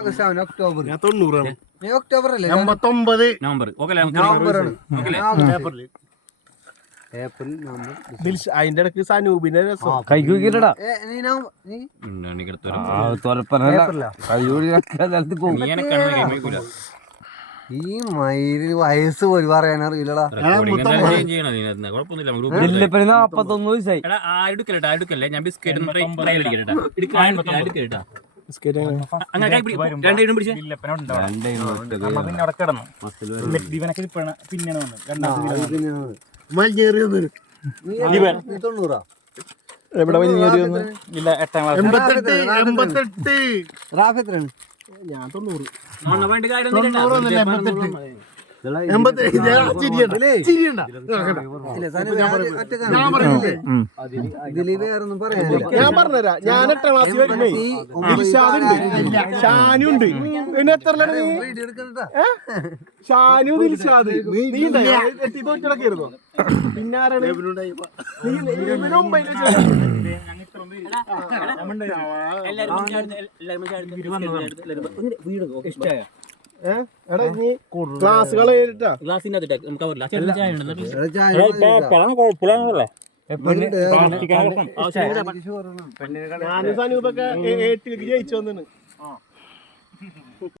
October ഞാൻ 90 October അല്ലേ 89 November April November അതിന്റെ ഇടക്ക് സനൂപിന്റെ രസം കൈകൂക്കിട്ടാ ഈ മയില് വയസ്സ് പോലും പറയാനറിയില്ലടാ. 41 വയസ്സായി. ഞാൻ ബിസ്ക്കറ്റ് എവിടെ ഇല്ല 8ാം ക്ലാസ് 88 റാഫ് എത്രയാണ്? ഞാൻ 90 ഇതില് വേറൊന്നും പറയാനില്ല. ഞാൻ പറഞ്ഞുതരാ. ഞാൻ 8ാം ക്ലാസ് വരുന്നേ ഷാനുണ്ട്. പിന്നെ എത്രയാണ് നീ? ഷാനു ദിൽഷാദ് നീ എത്തി തോറ്റടക്കായിരുന്നു. പിന്നെ ആരാണ്? എടാ നീ ക്ലാസ്സുകൾ ഞാനും സനൂപൊക്കെ 8ലേക്ക് ജയിച്ചു വന്നിന്.